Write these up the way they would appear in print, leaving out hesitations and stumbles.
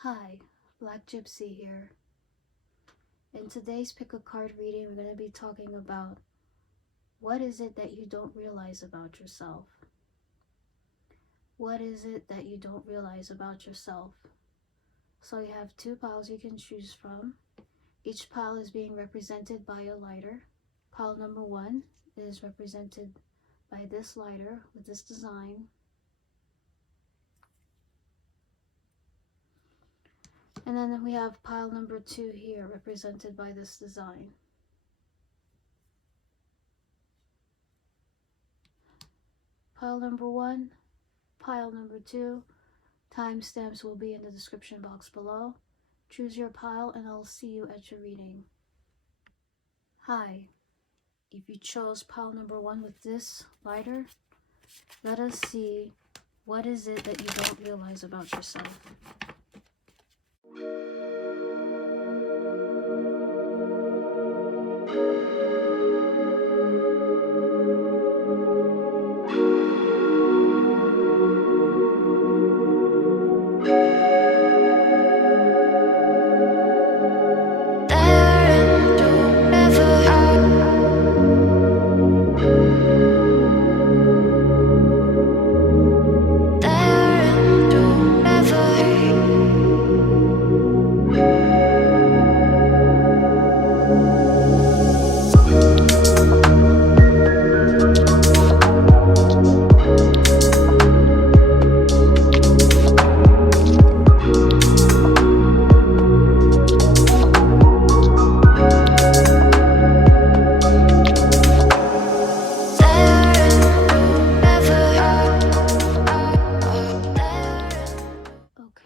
Hi, Black Gypsy here. In today's pick a card reading, we're going to be talking about what is it that you don't realize about yourself? What is it that you don't realize about yourself? So you have two piles you can choose from. Each pile is being represented by a lighter. Pile number 1 is represented by this lighter with this design. And then we have pile number 2 here represented by this design. Pile number 1, pile number 2, timestamps will be in the description box below. Choose your pile and I'll see you at your reading. Hi, if you chose pile number 1 with this lighter, let us see what is it that you don't realize about yourself.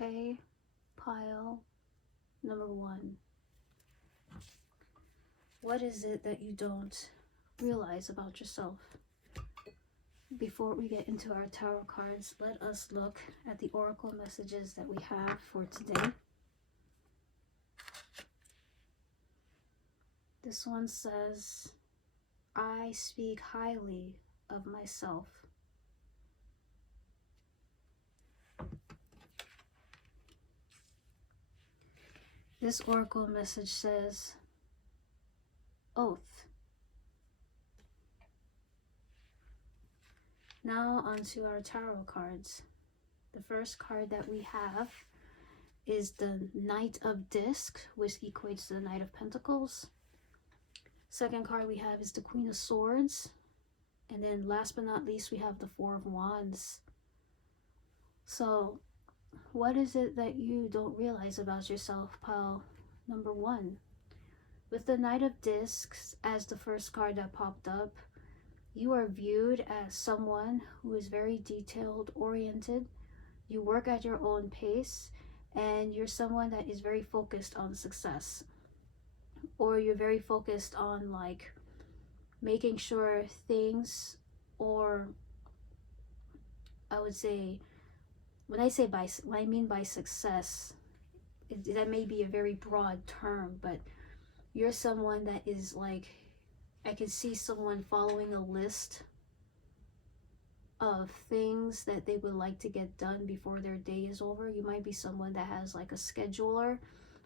Okay, pile number 1. What is it that you don't realize about yourself? Before we get into our tarot cards, let us look at the oracle messages that we have for today. This one says, I speak highly of myself. This oracle message says, oath. Now onto our tarot cards. The first card that we have is the Knight of Discs, which equates to the Knight of Pentacles. Second card we have is the Queen of Swords. And then last but not least, we have the Four of Wands. So what is it that you don't realize about yourself, pile number 1? With the Knight of Discs as the first card that popped up, you are viewed as someone who is very detailed oriented. You work at your own pace, and you're someone that is very focused on success. Or you're very focused on like making sure things, or I would say, when I mean by success, that may be a very broad term, but you're someone that is like, I can see someone following a list of things that they would like to get done before their day is over. You might be someone that has like a scheduler,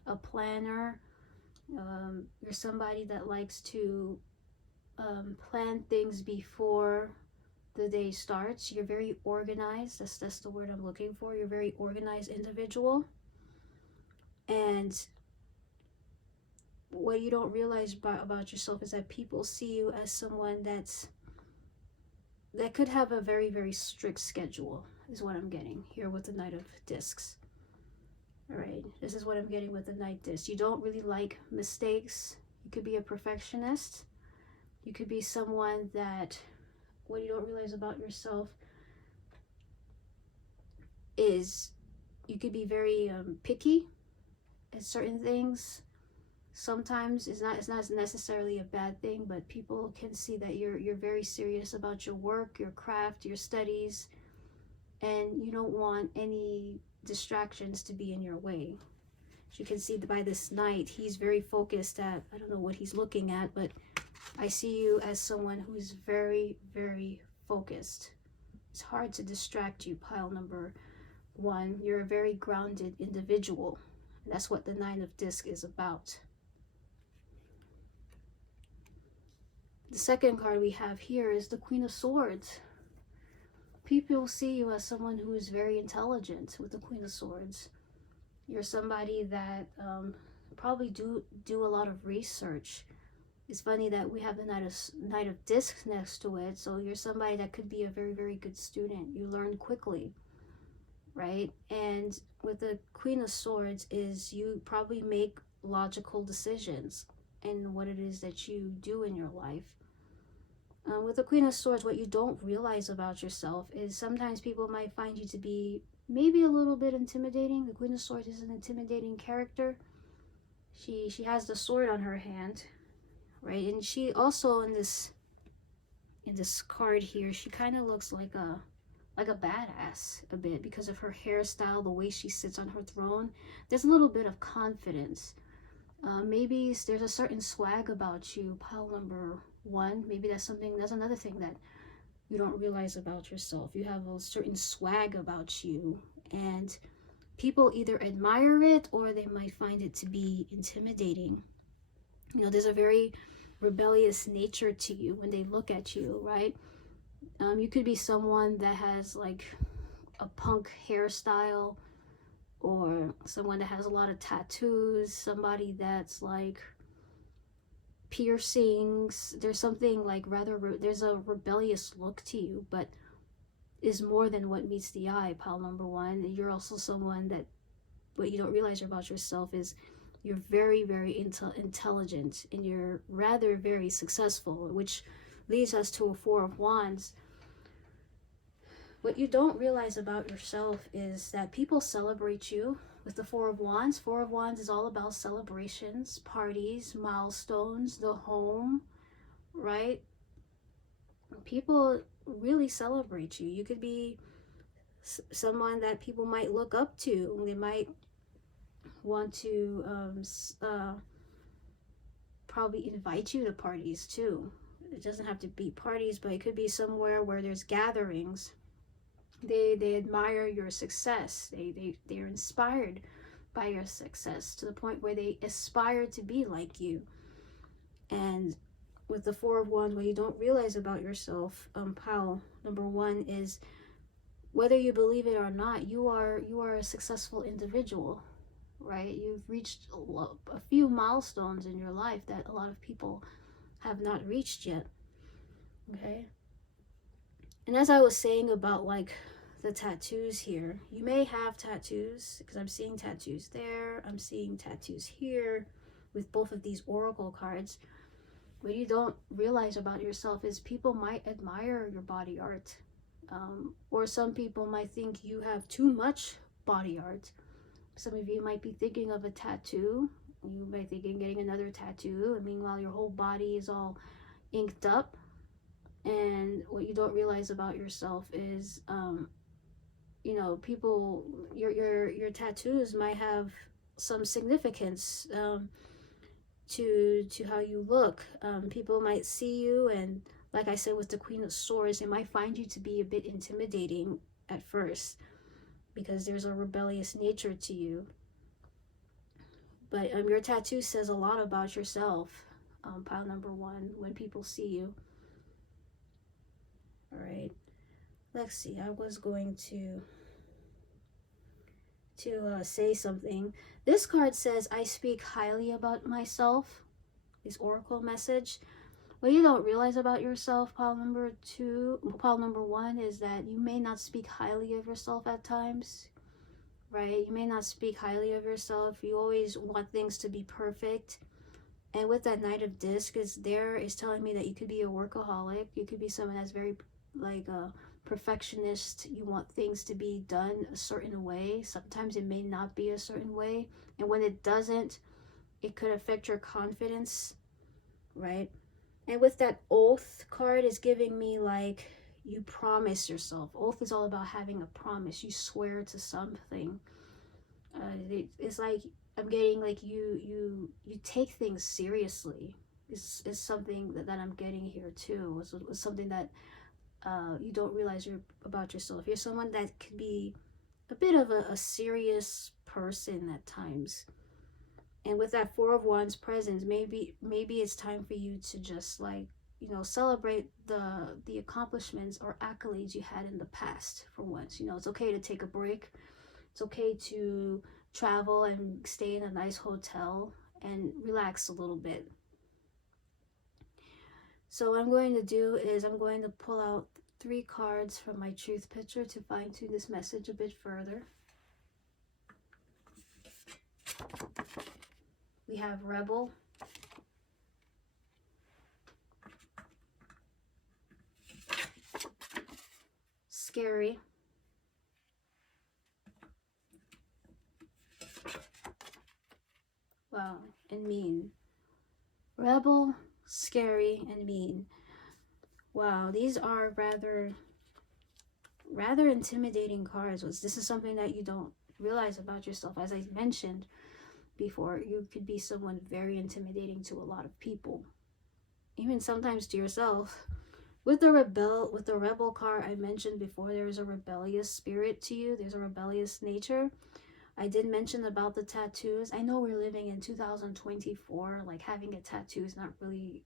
a planner. You're somebody that likes to plan things before the day starts. You're very organized. That's the word I'm looking for. You're a very organized individual. And what you don't realize about yourself is that people see you as someone that could have a very, very strict schedule, is what I'm getting here with the Knight of Discs. All right, this is what I'm getting with the Knight Disc. You don't really like mistakes. You could be a perfectionist. You could be someone that, what you don't realize about yourself is you could be very picky at certain things. Sometimes it's not necessarily a bad thing, but people can see that you're very serious about your work, your craft, your studies, and you don't want any distractions to be in your way. As you can see by this Knight, he's very focused at, I don't know what he's looking at, but I see you as someone who's very, very focused. It's hard to distract you, pile number one, you're a very grounded individual. That's what the Nine of Discs is about. The second card we have here is the Queen of Swords. People see you as someone who is very intelligent with the Queen of Swords. You're somebody that probably do a lot of research. It's funny that we have the Knight of Discs next to it, so you're somebody that could be a very, very good student. You learn quickly, right? And with the Queen of Swords is you probably make logical decisions in what it is that you do in your life. With the Queen of Swords, what you don't realize about yourself is sometimes people might find you to be maybe a little bit intimidating. The Queen of Swords is an intimidating character. She has the sword on her hand, right? And she also in this card here, she kind of looks like a badass a bit because of her hairstyle, the way she sits on her throne. There's a little bit of confidence. Maybe there's a certain swag about you, pile number one. Maybe that's another thing that you don't realize about yourself. You have a certain swag about you, and people either admire it or they might find it to be intimidating. You know, there's a very rebellious nature to you when they look at you, right? You could be someone that has like a punk hairstyle, or someone that has a lot of tattoos, somebody that's like piercings. There's something like there's a rebellious look to you, but is more than what meets the eye, pile number one. You're also someone that what you don't realize about yourself is you're very, very intelligent, and you're rather very successful, which leads us to a Four of Wands. What you don't realize about yourself is that people celebrate you with the Four of Wands. Four of Wands is all about celebrations, parties, milestones, the home, right? People really celebrate you. You could be someone that people might look up to. They might want to probably invite you to parties too. It doesn't have to be parties, but it could be somewhere where there's gatherings. They admire your success. They're inspired by your success to the point where they aspire to be like you. And with the Four of Wands, what you don't realize about yourself, pile number one, is whether you believe it or not, you are a successful individual, right? You've reached a few milestones in your life that a lot of people have not reached yet. Okay. And as I was saying about like the tattoos here, you may have tattoos, because I'm seeing tattoos there, I'm seeing tattoos here with both of these oracle cards. What you don't realize about yourself is people might admire your body art, or some people might think you have too much body art. Some of you might be thinking of a tattoo. You might think of getting another tattoo, and meanwhile your whole body is all inked up. And what you don't realize about yourself is, you know, people, your tattoos might have some significance to how you look. People might see you, and like I said with the Queen of Swords, it might find you to be a bit intimidating at first because there's a rebellious nature to you. But your tattoo says a lot about yourself, pile number one, when people see you. All right, let's see. I was going to say something. This card says, I speak highly about myself. This oracle message. What you don't realize about yourself, pile number one, is that you may not speak highly of yourself at times, right? You may not speak highly of yourself. You always want things to be perfect. And with that Knight of Discs is telling me that you could be a workaholic. You could be someone that's very like a perfectionist. You want things to be done a certain way. Sometimes it may not be a certain way, and when it doesn't, it could affect your confidence, right? And with that Oath card is giving me like you promise yourself. Oath is all about having a promise. You swear to something. It's like I'm getting like you take things seriously. Is something that I'm getting here too. It's something that you don't realize about yourself. You're someone that could be bit of a serious person at times. And with that Four of Wands presence, maybe it's time for you to just like, you know, celebrate the accomplishments or accolades you had in the past for once. You know, it's okay to take a break. It's okay to travel and stay in a nice hotel and relax a little bit. So what I'm going to do is I'm going to pull out 3 cards from my truth picture to fine tune this message a bit further. We have Rebel, Scary, wow, and Mean. Rebel, Scary, and Mean. Wow, these are rather intimidating cards. This is something that you don't realize about yourself. As I mentioned before, you could be someone very intimidating to a lot of people, even sometimes to yourself. With the rebel card, I mentioned before, there is a rebellious spirit to you. There's a rebellious nature. I did mention about the tattoos. I know we're living in 2024, like having a tattoo is not really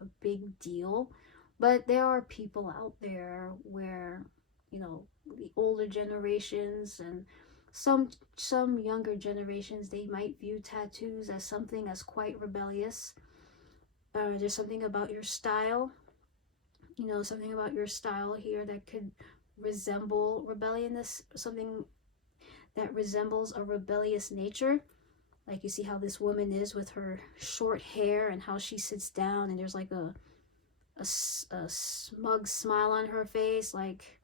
a big deal, but there are people out there where, you know, the older generations and some younger generations, they might view tattoos as something as quite rebellious. There's something about your style, you know, something about your style here that could resemble rebelliousness, something that resembles a rebellious nature. Like you see how this woman is with her short hair and how she sits down, and there's like a smug smile on her face, like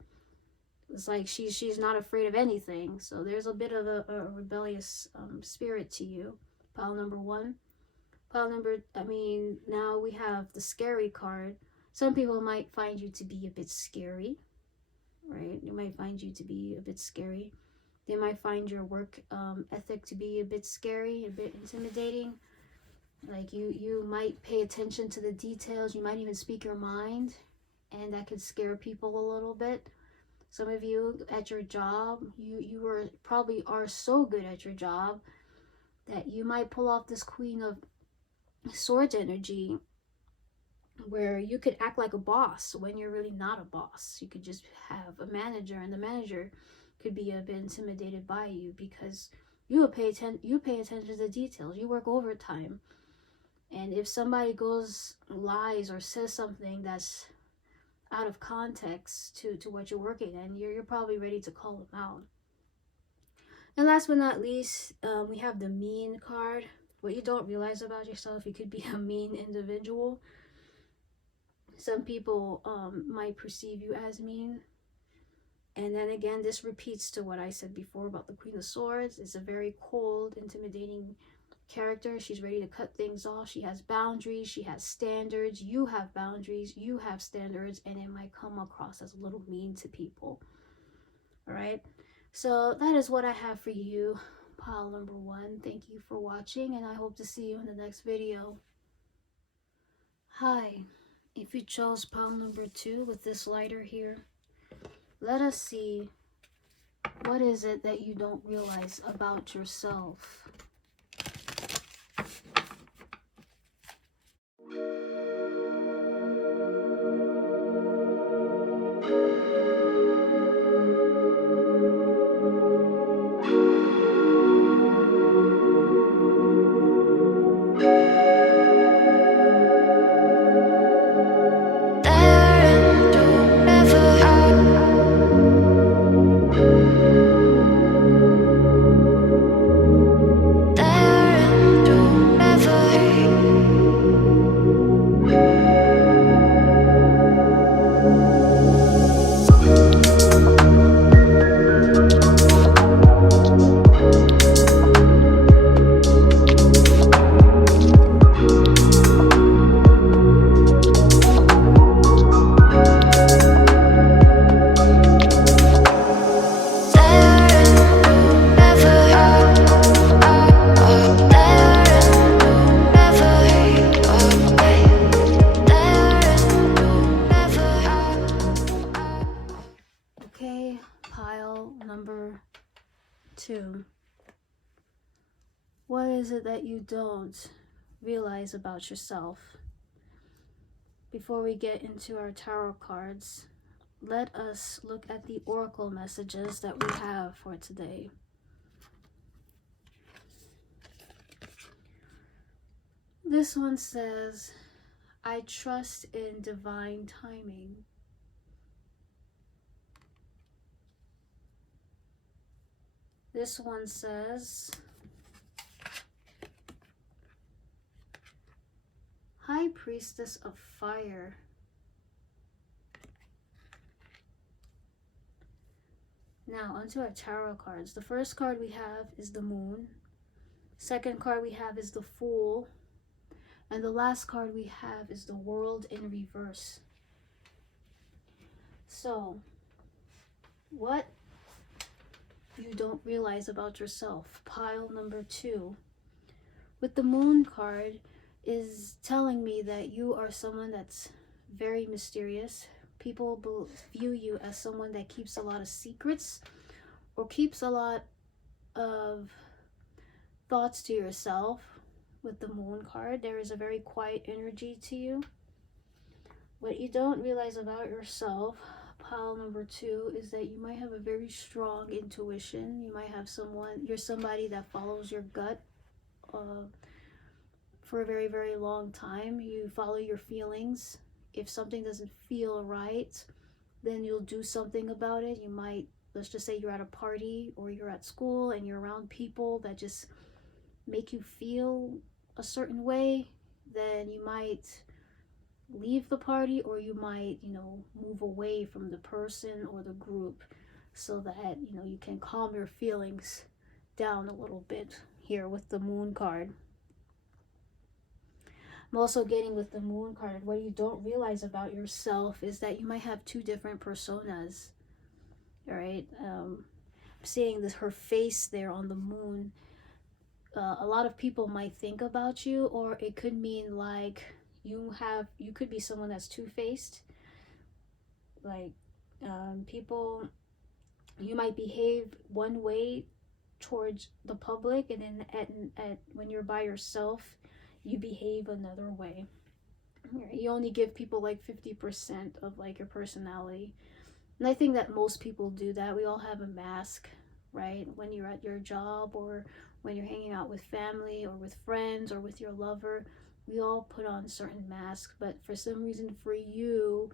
it's like she's not afraid of anything. So there's a bit of a rebellious spirit to you. Pile number 1. Now we have the Scary card. Some people might find you to be a bit scary, right? They might find you to be a bit scary. They might find your work ethic to be a bit scary, a bit intimidating. Like you might pay attention to the details. You might even speak your mind, and that could scare people a little bit. Some of you at your job, you probably are so good at your job that you might pull off this Queen of Swords energy, where you could act like a boss when you're really not a boss. You could just have a manager, and the manager could be a bit intimidated by you because you pay attention to the details. You work overtime, and if somebody lies or says something that's out of context to what you're working in, you're probably ready to call them out. And last but not least, we have the Mean card. What you don't realize about yourself, you could be a mean individual. Some people might perceive you as mean. And then again, this repeats to what I said before about the Queen of Swords. It's a very cold, intimidating character. She's ready to cut things off. She has boundaries. She has standards. You have boundaries. You have standards. And it might come across as a little mean to people. All right. So that is what I have for you, pile number 1. Thank you for watching, and I hope to see you in the next video. Hi. If you chose pile number 2 with this lighter here, let us see, what is it that you don't realize about yourself? What is it that you don't realize about yourself? Before we get into our tarot cards, let us look at the oracle messages that we have for today. This one says, I trust in divine timing. This one says, High Priestess of Fire. Now, onto our tarot cards. The first card we have is the Moon. Second card we have is the Fool. And the last card we have is the World in reverse. So, what you don't realize about yourself, pile number 2. With the Moon card is telling me that you are someone that's very mysterious. People view you as someone that keeps a lot of secrets or keeps a lot of thoughts to yourself. With the Moon card, there is a very quiet energy to you. What you don't realize about yourself, pile number 2, is that you might have a very strong intuition. You might have you're somebody that follows your gut for a very, very long time. You follow your feelings. If something doesn't feel right, then you'll do something about it. You might, let's just say you're at a party or you're at school and you're around people that just make you feel a certain way, then you might leave the party, or you might, move away from the person or the group so that, you can calm your feelings down a little bit here with the Moon card. I'm also getting with the Moon card, what you don't realize about yourself is that you might have 2 different personas. All right. I'm seeing her face there on the Moon. A lot of people might think about you, or it could mean like you could be someone that's two-faced. Like people, you might behave one way towards the public, and then at when you're by yourself, you behave another way. You only give people like 50% of like your personality. And I think that most people do that. We all have a mask, right? When you're at your job, or when you're hanging out with family or with friends or with your lover, we all put on certain masks. But for some reason, for you,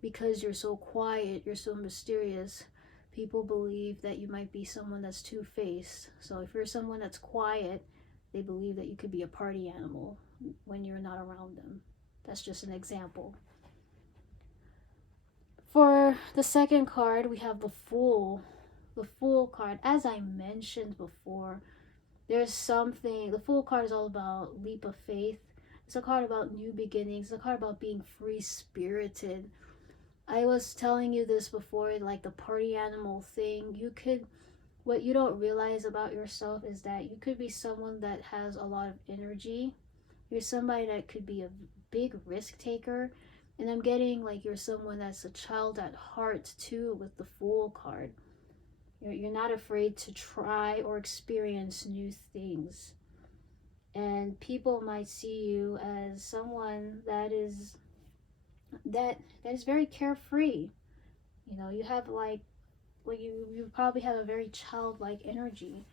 because you're so quiet, you're so mysterious, people believe that you might be someone that's two-faced. So if you're someone that's quiet, they believe that you could be a party animal when you're not around them. That's just an example. For the second card, we have the Fool. The Fool card, as I mentioned before, there's something, the Fool card is all about leap of faith. It's a card about new beginnings. It's a card about being free-spirited. I was telling you this before, like the party animal thing. What you don't realize about yourself is that you could be someone that has a lot of energy. You're somebody that could be a big risk taker. And I'm getting like you're someone that's a child at heart too with the Fool card. You're not afraid to try or experience new things. And people might see you as someone that is very carefree. You have like, well, you probably have a very childlike energy.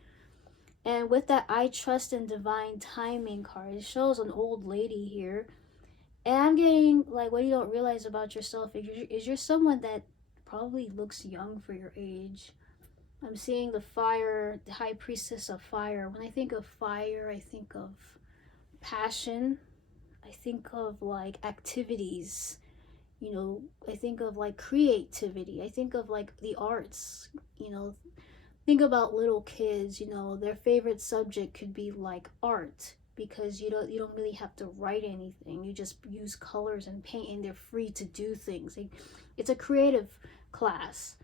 And with that I trust in divine timing card, it shows an old lady here. And I'm getting like, what you don't realize about yourself is you're someone that probably looks young for your age. I'm seeing the fire, the High Priestess of Fire. When I think of fire, I think of passion. I think of like activities. I think of like creativity. I think of like the arts. Think about little kids. Their favorite subject could be like art, because you don't really have to write anything. You just use colors and paint, and they're free to do things. It's a creative class.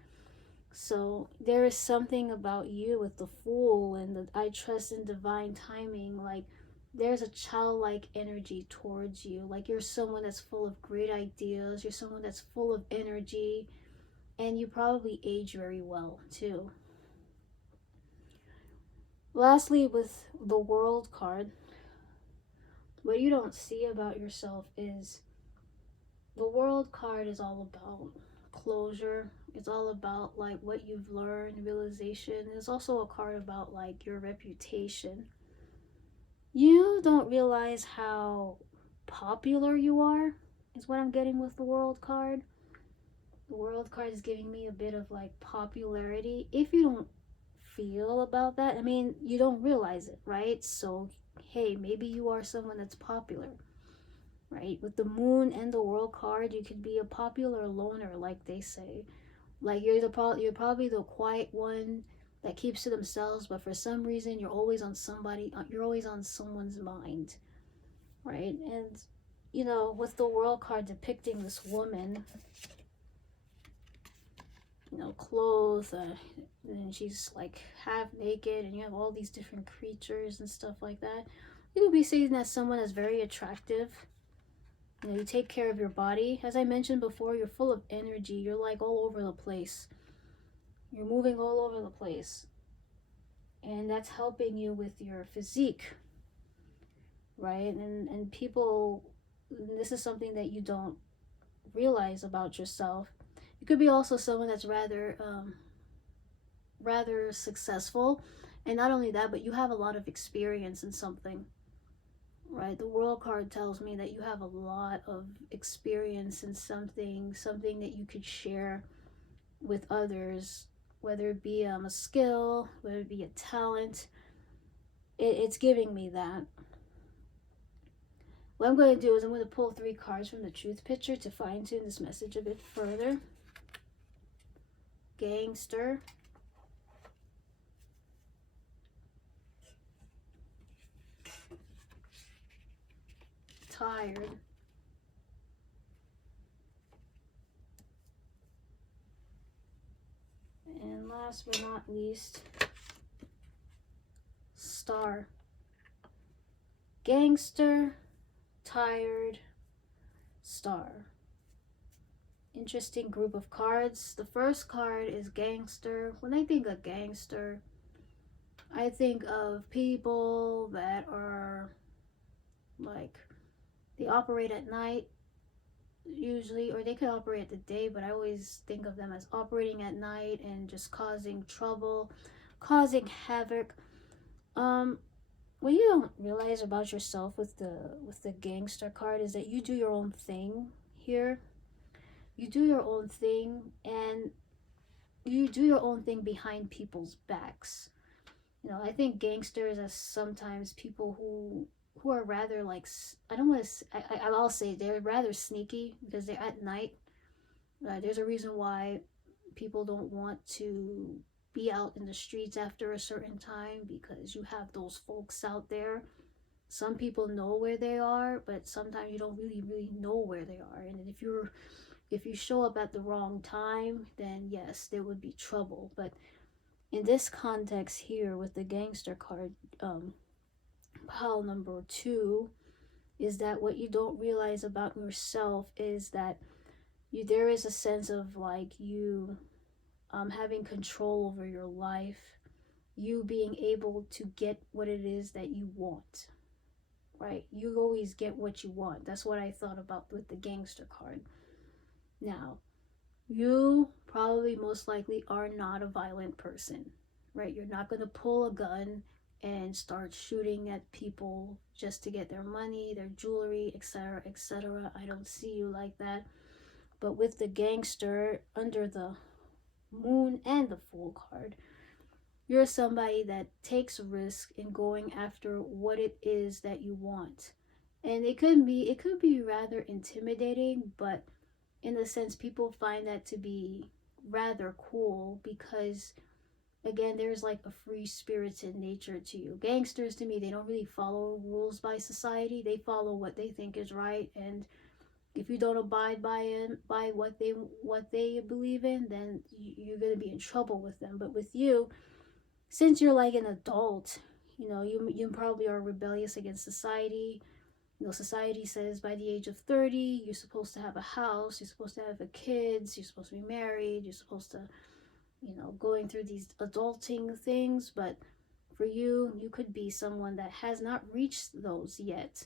So there is something about you with the Fool and the I trust in divine timing. Like there's a childlike energy towards you. Like you're someone that's full of great ideas. You're someone that's full of energy, and you probably age very well too. Lastly, with the World card, what you don't see about yourself is the World card is all about closure. It's all about like what you've learned, realization. It's also a card about like your reputation. You don't realize how popular you are, is what I'm getting with the World card. The World card is giving me a bit of like popularity. If you don't feel about that, I mean, you don't realize it, right? So, hey, maybe you are someone that's popular, right? With the Moon and the World card, you could be a popular loner, like they say. Like you're probably the quiet one that keeps to themselves, but for some reason you're always on someone's mind, right? And with the World card depicting this woman, clothed, and she's like half naked, and you have all these different creatures and stuff like that. You could be seen as someone that's very attractive. You take care of your body. As I mentioned before, you're full of energy. You're like all over the place. You're moving all over the place. And that's helping you with your physique, right? And people, this is something that you don't realize about yourself. You could be also someone that's rather successful, and not only that, but you have a lot of experience in something, right? The World card tells me that you have a lot of experience in something that you could share with others, whether it be a skill, whether it be a talent. It's giving me that. What I'm going to do is I'm going to pull 3 cards from the truth picture to fine tune this message a bit further. Gangster, tired, and last but not least, Star. Gangster, tired, Star. Interesting group of cards. The first card is Gangster. When I think of gangster, I think of people that are like, they operate at night usually, or they could operate at the day, but I always think of them as operating at night and just causing trouble, causing havoc. What you don't realize about yourself with the gangster card is that you do your own thing here. You do your own thing, and you do your own thing behind people's backs. I think gangsters are sometimes people who are rather like, I don't want to, I'll say they're rather sneaky because they're at night. There's a reason why people don't want to be out in the streets after a certain time, because you have those folks out there. Some people know where they are, but sometimes you don't really know where they are. And if you show up at the wrong time, then yes, there would be trouble. But in this context here with the gangster card, pile number 2, is that what you don't realize about yourself is that there is a sense of like you having control over your life, you being able to get what it is that you want, right? You always get what you want. That's what I thought about with the gangster card. Now, you probably most likely are not a violent person, right? You're not going to pull a gun and start shooting at people just to get their money, their jewelry, etc., etc. I don't see you like that. But with the gangster under the Moon and the Fool card, you're somebody that takes risk in going after what it is that you want. And it could be rather intimidating, but in a sense people find that to be rather cool, because again, there's like a free spirited nature to you. Gangsters, to me, they don't really follow rules by society. They follow what they think is right, and if you don't abide by what they believe in, then you're going to be in trouble with them. But with you, since you're like an adult, you probably are rebellious against society. Society says by the age of 30, you're supposed to have a house, you're supposed to have kids, you're supposed to be married, you're supposed to, going through these adulting things. But For you, you could be someone that has not reached those yet,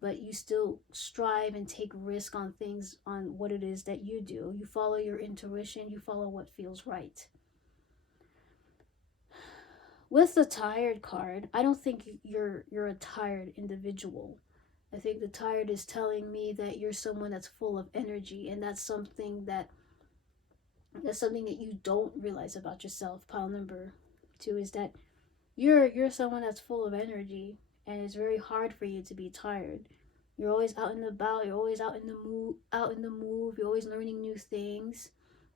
but you still strive and take risk on things, on what it is that you do. You follow your intuition, you follow what feels right. With the tired card, I don't think you're a tired individual. I think the tired is telling me that you're someone that's full of energy, and that's something that you don't realize about yourself. Pile number 2 is that you're someone that's full of energy, and it's very hard for you to be tired. You're always out and about, you're always out in the move, you're always learning new things.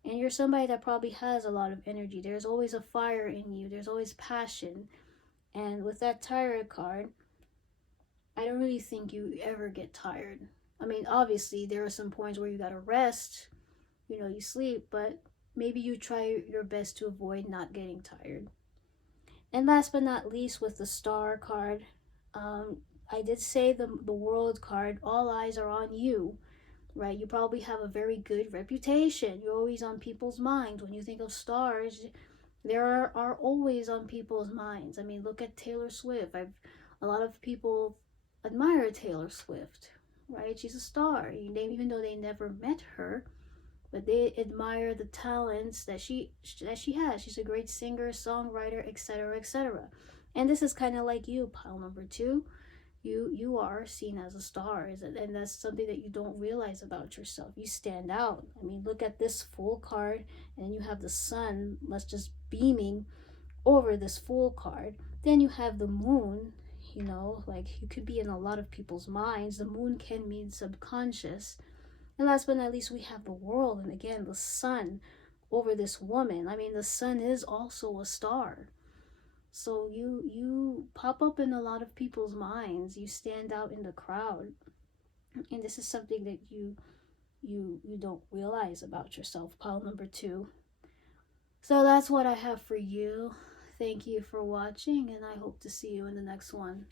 And you're somebody that probably has a lot of energy. There's always a fire in you, there's always passion. And with that tired card, I don't really think you ever get tired. I mean, obviously, there are some points where you gotta rest, you sleep, but maybe you try your best to avoid not getting tired. And last but not least, with the star card, I did say the world card, all eyes are on you, right? You probably have a very good reputation. You're always on people's minds. When you think of stars, there are always on people's minds. I mean, look at Taylor Swift. A lot of people admire Taylor Swift, right? She's a star. Even though they never met her, but they admire the talents that she has. She's a great singer, songwriter, etc., etc. And this is kind of like you, pile number 2. You are seen as a star, and that's something that you don't realize about yourself. You stand out. I mean, look at this full card, and you have the sun, let's just beaming over this full card. Then you have the moon, like you could be in a lot of people's minds. The moon can mean subconscious. And last but not least, we have the world, and again, the sun over this woman. I mean, the sun is also a star. So you pop up in a lot of people's minds. You stand out in the crowd. And this is something that you don't realize about yourself, pile number 2. So that's what I have for you. Thank you for watching, and I hope to see you in the next one.